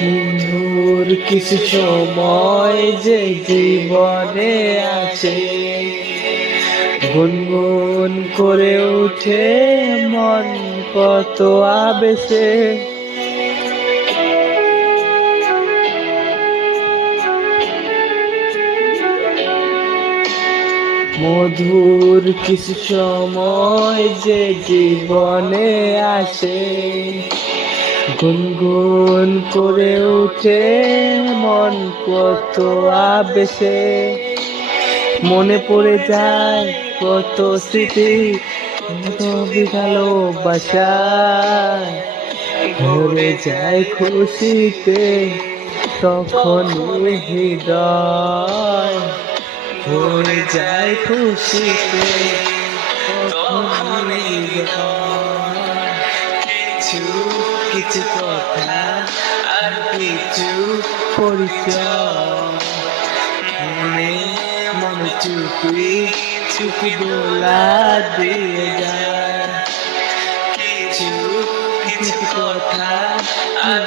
বন্ধুর কিছু সময় যে জীবনে আছে, গুনগুন করে ওঠে মন কত আবেশে। মধুর কিছু সময় যে জীবনে আসে, গুনগুন করে ওঠে মন কত আবেশে। মনে পড়ে যায় কত স্মৃতি, কত ভালোবাসায় ভরে যায় খুশিতে তখন হৃদয়, ভরে যায় খুশিতে তখন হৃদয়। কিছু কিছু কথা আর কিছু পরিচয়, মনে মনে চুপি চুপি দোলা দিয়ে যায়। কিছু কিছু কথা আর